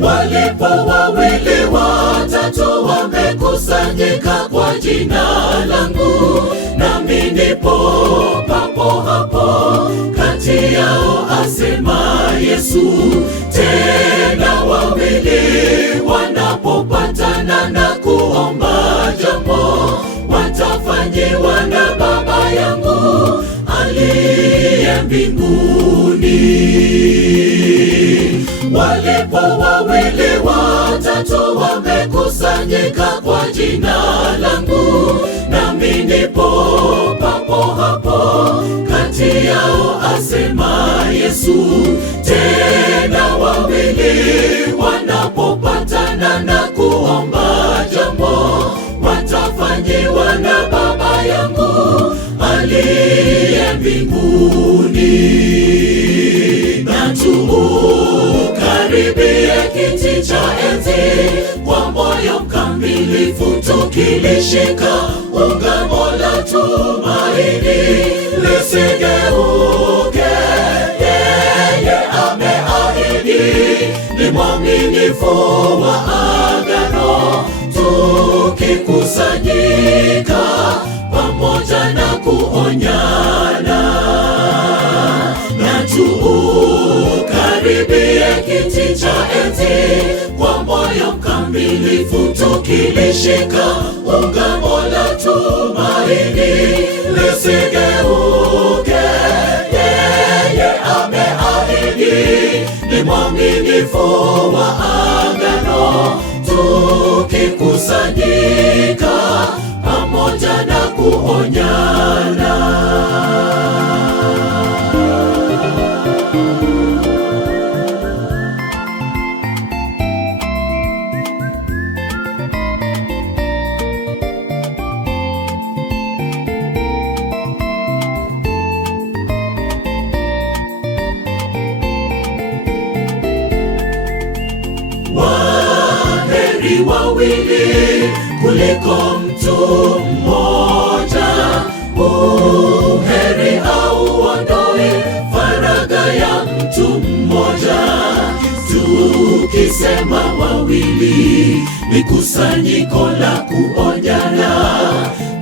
Walipo wawili watatu wamekusanyika kwa jina langu, nami nipo papo hapo kati yao, asema Yesu. Tena wawili wanapopatana na kuomba jambo, watafanyiwa na Baba yangu aliye mbinguni. Walipo wawili watatu wamekusanyika kwa jina langu, nami nipo papo hapo kati yao, asema Yesu. Tena wawili wanapopatana na kuomba jambo, watafanyiwa na Baba yangu aliye mbinguni. Na tukaribie kiti cha enzi kwa moyo mkamilifu, tukilishika ungamo la tumaini lisigeuke. Yeye ameahidi, ni mwaminifu wa agano, tukikusanyika pamoja na kuonyana. Na tukaribie kiti cha enzi kwa moyo mkamilifu, tukilishika ungamo la tumaini lisigeuke. Yeye ameahidi, ni mwaminifu wa agano, tukikusanyika pamoja na kuonyana. Waheri wawili kuliko mtu mmoja, uheri hauondoi faragha ya mtu mmoja. Tukisema wawili ni kusanyiko la kuonyana,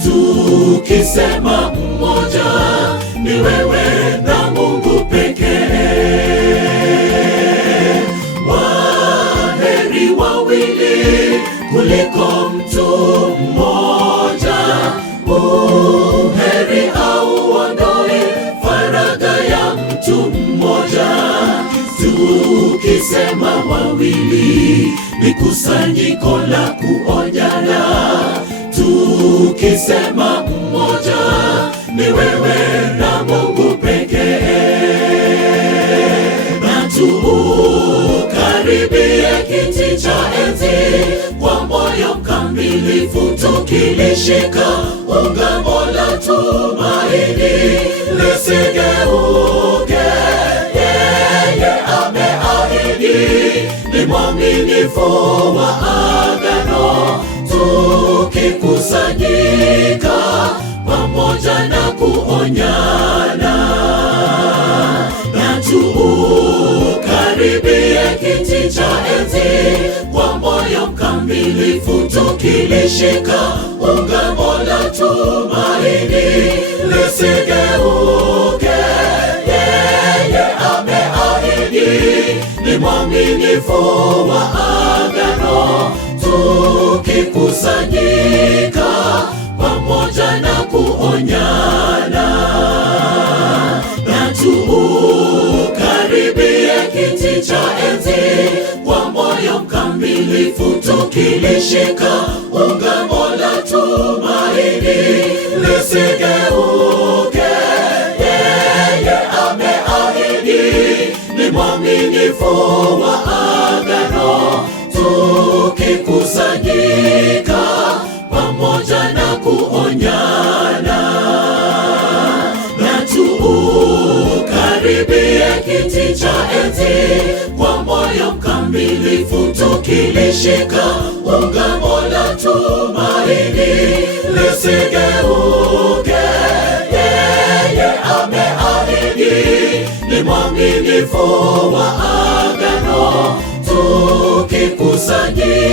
tukisema mmoja ni wewe na Mungu pekee. Waheri wawili kuliko mtu mmoja, uheri hauondoi faragha ya mtu mmoja. Tukisema wawili ni kusanyiko la kuonyana, tukisema mmoja ni wewe na Mungu pekee. Na tukaribie kiti cha enzi kwa moyo mkamilifu, tukilishika ungamo la tumaini lisigeuke. Yeye ameahidi, ni mwaminifu wa agano, tukikusanyika pamoja na kuonyana. Na tukaribie kiti cha enzi kwa moyo mkamilifu, tukilishika ungamo la tumaini lisigeuke. Yeye ameahidi, ni mwaminifu wa agano, tukikusanyika pamoja na kuonyana. Na tukaribie kiti cha enzi kwa moyo mkamilifu, tukilishika ungamo la tumaini lisigeuke. Yeye ameahidi, ni mwaminifu wa agano, tukikusanyika pamoja na kuonyana. Na tukaribie kiti cha enzi kwa moyo mkamilifu, tukilishika ungamo la tumaini lisigeuke. Yeye ameahidi, ni mwaminifu wa agano, tukusanyike